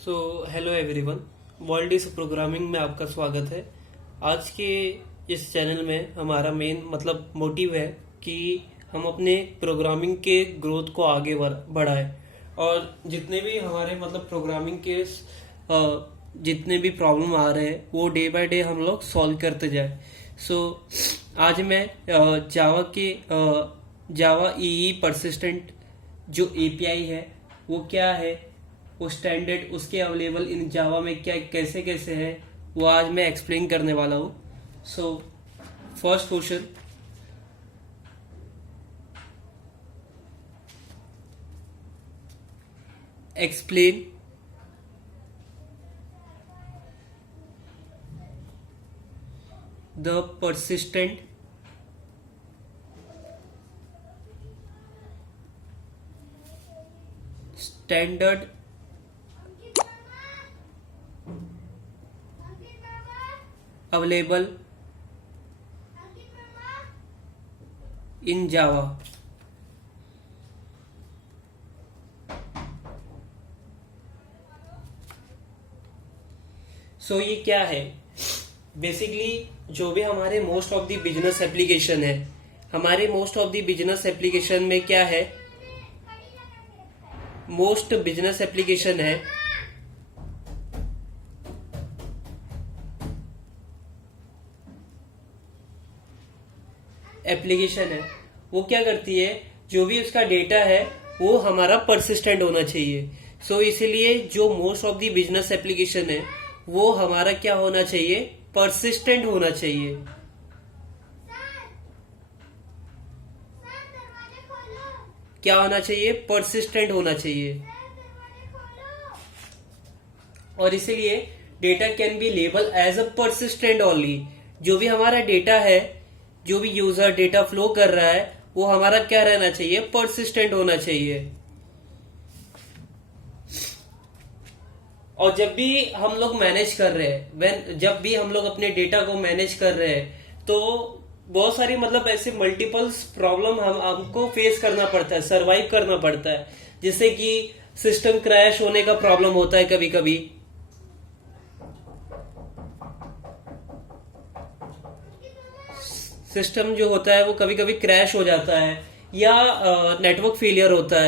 So hello everyone, world is programming में आपका स्वागत है। आज के इस चैनल में हमारा मेन मोटिव है कि हम अपने प्रोग्रामिंग के ग्रोथ को आगे बढ़ाएं और जितने भी हमारे प्रोग्रामिंग के जितने भी प्रॉब्लम आ रहे हैं वो डे बाय डे हम लोग सॉल्व करते जाए। सो आज मैं जावा ईई परसिस्टेंट जो एपीआई है वो क्या है, वो स्टैंडर्ड उसके अवेलेबल इन जावा में क्या कैसे कैसे है, वो आज मैं एक्सप्लेन करने वाला हूँ। So first question, explain the persistent standard available in Java। सो ये क्या है? बेसिकली जो भी हमारे most of the business application है, हमारे most of the business application में क्या है, मोस्ट बिजनेस एप्लीकेशन है वो क्या करती है, जो भी उसका डेटा है वो हमारा परसिस्टेंट होना चाहिए। सो इसीलिए जो most of the business application है वो हमारा क्या होना चाहिए, परसिस्टेंट होना चाहिए। क्या होना चाहिए? परसिस्टेंट होना चाहिए। और इसीलिए data can be label as a persistent only. जो भी हमारा डेटा है, जो भी यूजर डेटा फ्लो कर रहा है वो हमारा क्या रहना चाहिए, परसिस्टेंट होना चाहिए। और जब भी हम लोग मैनेज कर रहे हैं, जब भी हम लोग अपने डेटा को मैनेज कर रहे हैं तो बहुत सारी ऐसे मल्टीपल्स प्रॉब्लम हमको फेस करना पड़ता है, सरवाइव करना पड़ता है। जैसे कि सिस्टम क्रैश होने का प्रॉब्लम होता है, कभी कभी सिस्टम जो होता है वो कभी कभी क्रैश हो जाता है, या नेटवर्क फेलियर होता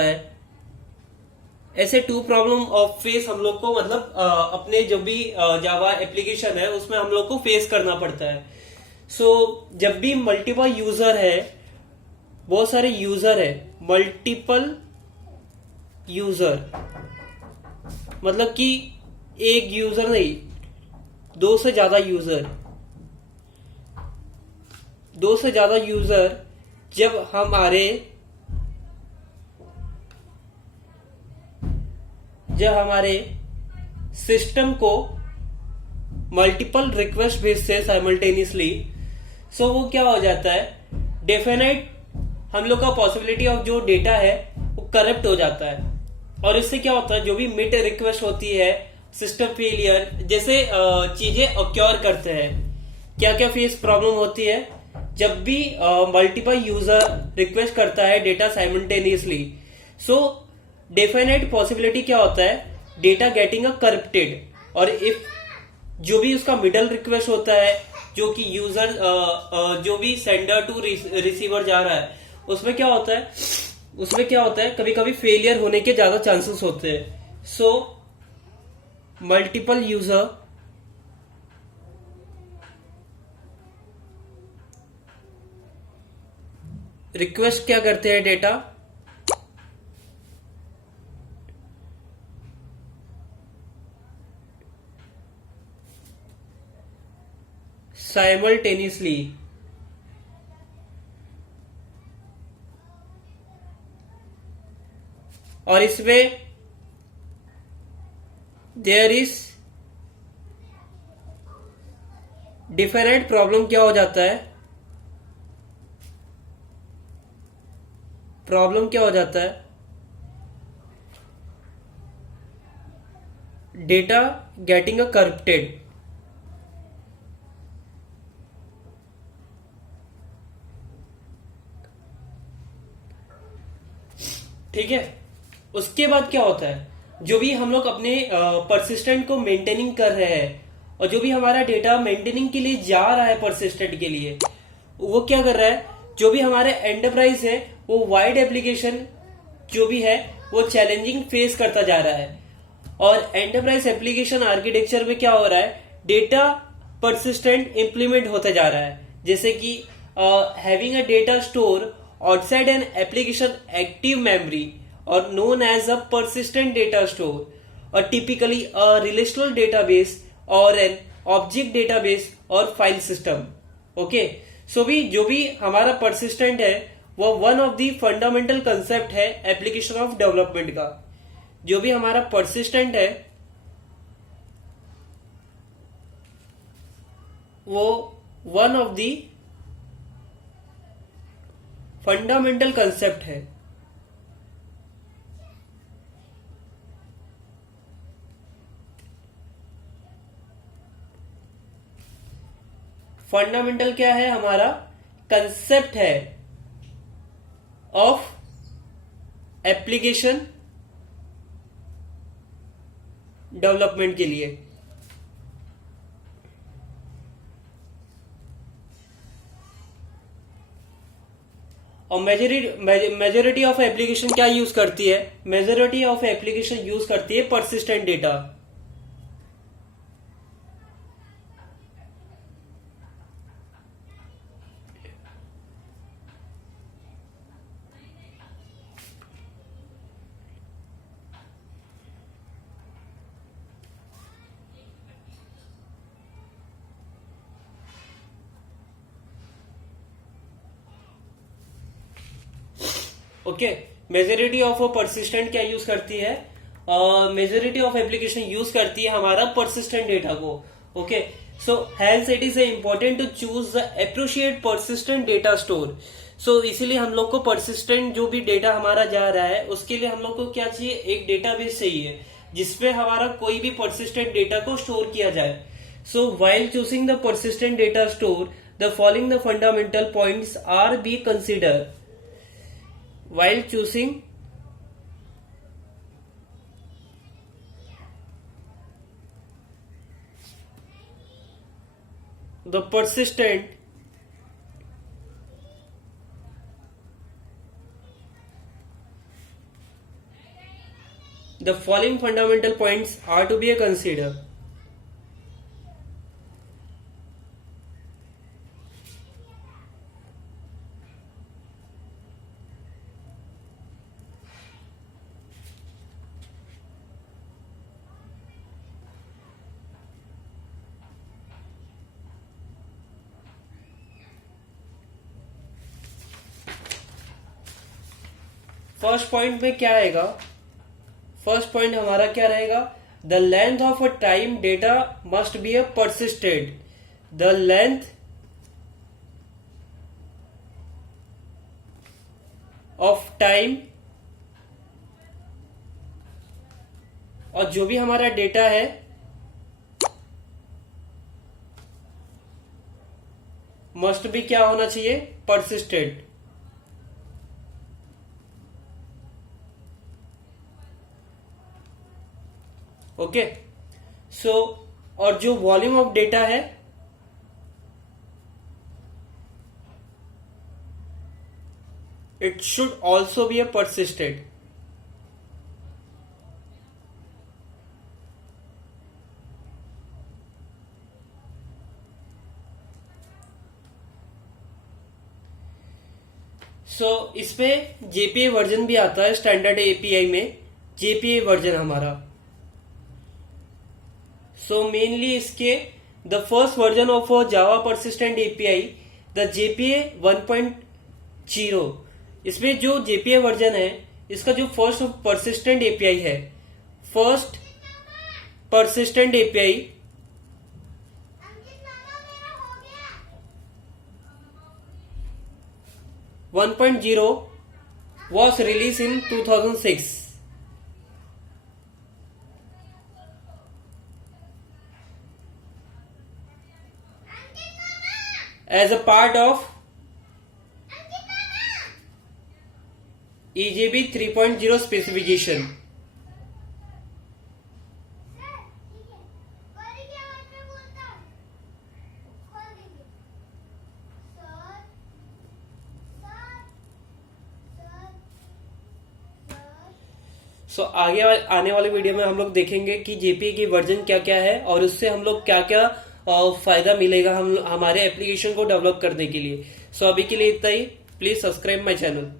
है, ऐसे टू प्रॉब्लम ऑफ फेस हम लोग को अपने जो भी जावा एप्लीकेशन है उसमें हम लोग को फेस करना पड़ता है। सो जब भी मल्टीपल यूजर है, बहुत सारे यूजर है, मल्टीपल यूजर कि एक यूजर नहीं, दो से ज्यादा यूजर जब हमारे सिस्टम को मल्टीपल रिक्वेस्ट भेजते हैं साइमल्टेनियसली, सो वो क्या हो जाता है, डेफिनेट हम लोग का पॉसिबिलिटी ऑफ जो डेटा है वो करप्ट हो जाता है। और इससे क्या होता है, जो भी मिड रिक्वेस्ट होती है, सिस्टम फेलियर जैसे चीजें ऑक्योर करते हैं। क्या क्या फेस प्रॉब्लम होती है जब भी मल्टीपल यूजर रिक्वेस्ट करता है डेटा साइमल्टेनियसली? सो डेफिनेट पॉसिबिलिटी क्या होता है, डेटा गेटिंग अ करप्टेड। और इफ जो भी उसका मिडल रिक्वेस्ट होता है, जो कि यूजर जो भी सेंडर टू रिसीवर जा रहा है, उसमें क्या होता है कभी कभी फेलियर होने के ज्यादा चांसेस होते हैं। सो मल्टीपल यूजर रिक्वेस्ट क्या करते हैं, डेटा साइमल्टेनियसली। और इसमें देयर इज डिफरेंट प्रॉब्लम। क्या हो जाता है, डेटा गेटिंग अ करप्टेड। ठीक है। उसके बाद क्या होता है, जो भी हम लोग अपने परसिस्टेंट को मेंटेनिंग कर रहे हैं और जो भी हमारा डेटा मेंटेनिंग के लिए जा रहा है परसिस्टेंट के लिए, वो क्या कर रहा है, जो भी हमारे एंटरप्राइज है वो वाइड एप्लीकेशन जो भी है वो चैलेंजिंग फेस करता जा रहा है। और एंटरप्राइज एप्लीकेशन आर्किटेक्चर में क्या हो रहा है, डेटा परसिस्टेंट इंप्लीमेंट होता जा रहा है, जैसे कि having a data store outside an application active memory और known as a persistent data store, or typically a relational database or an object database or file system. Okay, so भी जो भी हमारा persistent है वो one of the fundamental concept है application of development का। जो भी हमारा persistent है वो one of the fundamental concept है। फंडामेंटल क्या है, हमारा कंसेप्ट है ऑफ एप्लीकेशन डेवलपमेंट के लिए। और मेजोरिटी ऑफ एप्लीकेशन क्या यूज करती है, मेजोरिटी ऑफ एप्लीकेशन यूज करती है persistent data. Okay, majority of persistent क्या यूज करती है, मेजोरिटी ऑफ एप्लीकेशन यूज करती है हमारा परसिस्टेंट डेटा को। Okay, so hence it is important to choose the appropriate persistent data store. So इसीलिए हम लोग को परसिस्टेंट जो भी डेटा हमारा जा रहा है उसके लिए हम लोग को क्या चाहिए, एक डेटाबेस चाहिए जिसपे हमारा कोई भी परसिस्टेंट डेटा को स्टोर किया जाए। सो while choosing the persistent data store the following the fundamental points R be consider while choosing the persistent the following fundamental points are to be considered. First point में क्या आएगा, first point हमारा क्या रहेगा, the length of a time data must be a persistent. The length of time, और जो भी हमारा डेटा है मस्ट भी क्या होना चाहिए, परसिस्टेंट। ओके, सो और जो वॉल्यूम ऑफ डेटा है it should also be a persistent. So इसमें जेपीए वर्जन भी आता है, स्टैंडर्ड एपीआई में जेपीए वर्जन हमारा। सो मेनली इसके the first version of Java persistent API the JPA 1.0। इसमें जो जेपीए वर्जन है इसका जो फर्स्ट परसिस्टेंट एपीआई है, first persistent API 1.0 was released in 2006 as a part of EJB 3.0 specification. So आगे आने वाले वीडियो में हम लोग देखेंगे कि जेपीई की वर्जन क्या क्या है और उससे हम लोग क्या क्या फायदा मिलेगा हम हमारे एप्लीकेशन को डेवलप करने के लिए। सो अभी के लिए इतना ही। Please subscribe my channel.